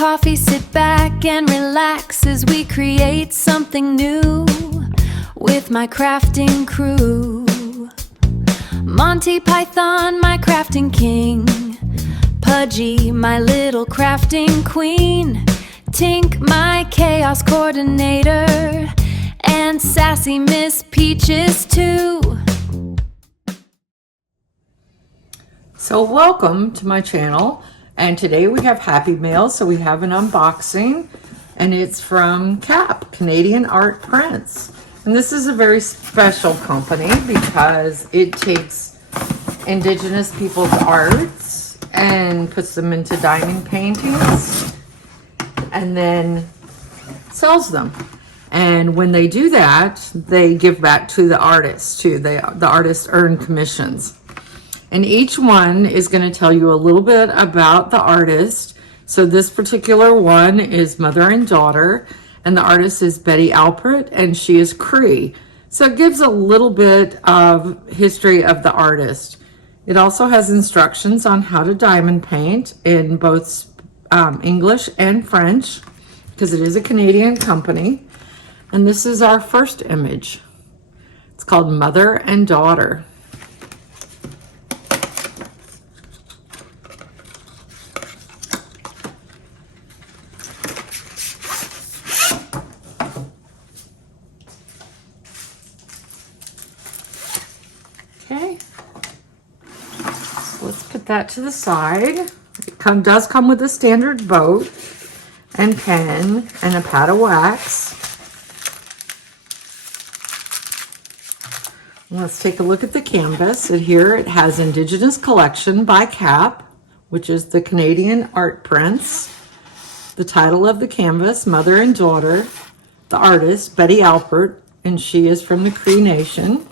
coffee, sit back and relax as we create something new with my crafting crew. Monty Python, my crafting king. Pudgy, my little crafting queen. Tink, my chaos coordinator. And sassy Miss Peaches too. So welcome to my channel, and today we have Happy Mail. So we have an unboxing, and it's from CAP, Canadian Art Prints. And this is a very special company because it takes Indigenous people's arts and puts them into diamond paintings and then sells them. And when they do that, they give back to the artists too. The artists earn commissions. And each one is going to tell you a little bit about the artist. So this particular one is mother and daughter, and the artist is Betty Alpert, and she is Cree. So it gives a little bit of history of the artist. It also has instructions on how to diamond paint in both English and French, because it is a Canadian company. And this is our first image. It's called Mother and Daughter. Okay, so let's put that to the side. It does come with a standard boat and pen and a pad of wax. Let's take a look at the canvas. And here it has Indigenous Collection by CAP, which is the Canadian Art Prints. The title of the canvas, Mother and Daughter. The artist, Betty Alpert, and she is from the Cree Nation.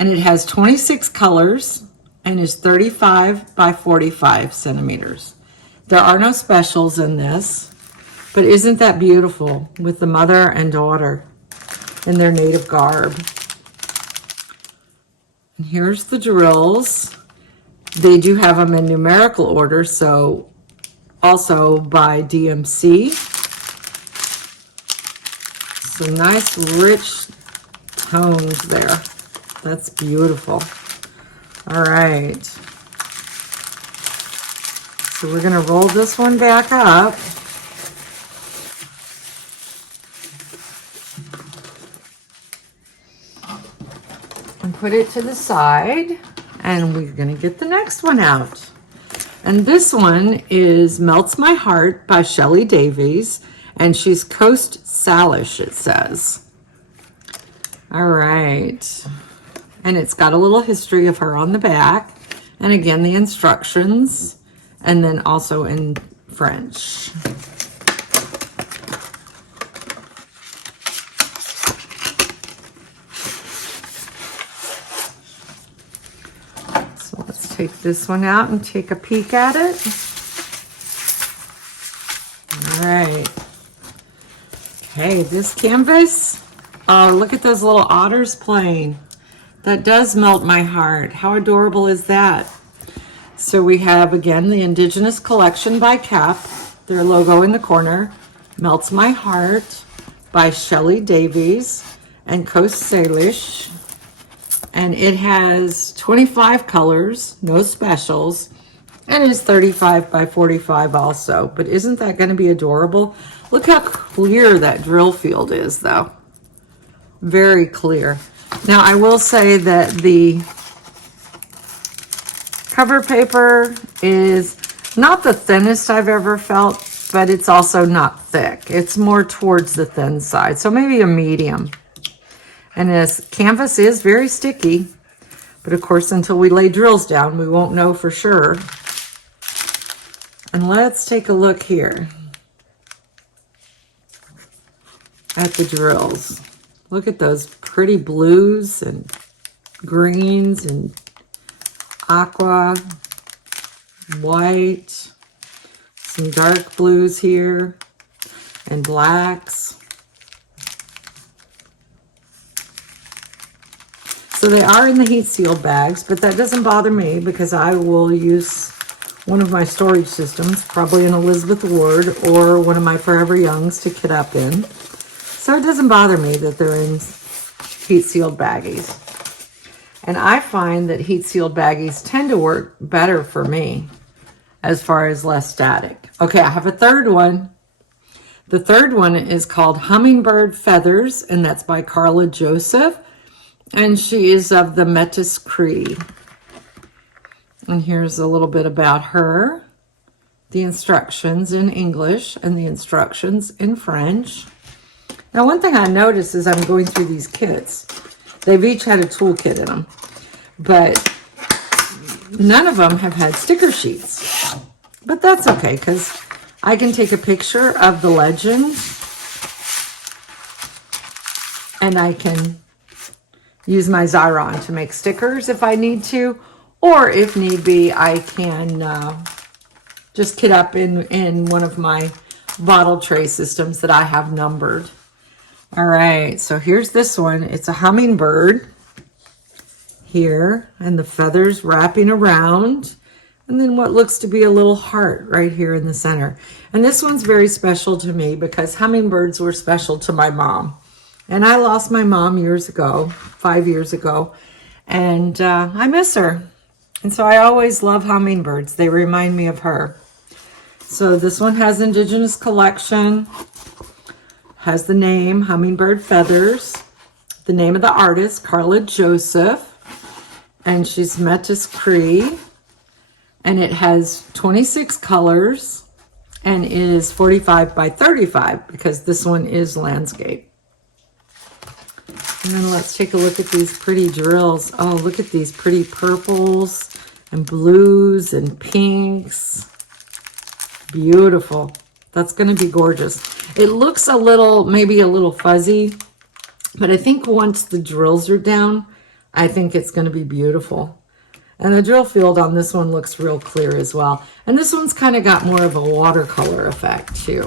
And it has 26 colors and is 35 by 45 centimeters. There are no specials in this, but isn't that beautiful with the mother and daughter in their native garb? And here's the drills. They do have them in numerical order, so also by DMC. Some nice rich tones there. That's beautiful. All right. So we're going to roll this one back up. And put it to the side. And we're going to get the next one out. And this one is Melts My Heart by Shelley Davies. And she's Coast Salish, it says. All right. And it's got a little history of her on the back. And again, the instructions. And then also in French. So let's take this one out and take a peek at it. All right. Okay, this canvas. Oh, look at those little otters playing. That does melt my heart. How adorable is that? So we have, again, the Indigenous Collection by CAP. Their logo in the corner. Melts My Heart by Shelley Davies and Coast Salish. And it has 25 colors, no specials. And it's 35 by 45 also. But isn't that going to be adorable? Look how clear that drill field is, though. Very clear. Now, I will say that the cover paper is not the thinnest I've ever felt, but it's also not thick. It's more towards the thin side, so maybe a medium. And this canvas is very sticky, but of course, until we lay drills down, we won't know for sure. And let's take a look here at the drills. Look at those pretty blues and greens and aqua, white, some dark blues here, and blacks. So they are in the heat sealed bags, but that doesn't bother me because I will use one of my storage systems, probably an Elizabeth Ward or one of my Forever Youngs to kit up in. So it doesn't bother me that they're in heat-sealed baggies. And I find that heat-sealed baggies tend to work better for me as far as less static. Okay, I have a third one. The third one is called Hummingbird Feathers, and that's by Carla Joseph. And she is of the Metis Cree. And here's a little bit about her. The instructions in English and the instructions in French. Now, one thing I noticed as I'm going through these kits, they've each had a toolkit in them, but none of them have had sticker sheets. But that's okay, because I can take a picture of the legend and I can use my Xyron to make stickers if I need to, or if need be, I can just kit up in one of my bottle tray systems that I have numbered. All right, so here's this one. It's a hummingbird here, and the feathers wrapping around, and then what looks to be a little heart right here in the center. And this one's very special to me because hummingbirds were special to my mom. And I lost my mom years ago, 5 years ago, and I miss her. And so I always love hummingbirds. They remind me of her. So this one has Indigenous collection, has the name Hummingbird Feathers, the name of the artist, Carla Joseph, and she's Metis Cree, and it has 26 colors and is 45 by 35 because this one is landscape. And then let's take a look at these pretty drills. Oh, look at these pretty purples and blues and pinks. Beautiful. That's going to be gorgeous. It looks a little, maybe a little fuzzy, but I think once the drills are down, I think it's going to be beautiful. And the drill field on this one looks real clear as well. And this one's kind of got more of a watercolor effect too.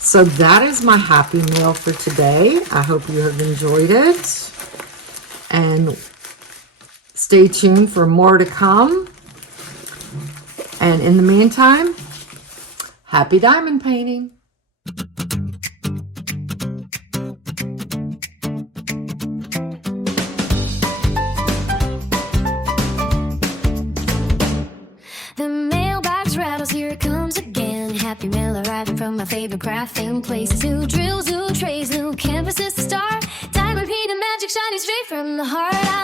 So that is my happy mail for today. I hope you have enjoyed it. And stay tuned for more to come. And in the meantime, happy diamond painting. The mailbox rattles, here it comes again. Happy mail arriving from my favorite crafting places. New drills, new trays, new canvases to start. Diamond painting magic shining straight from the heart.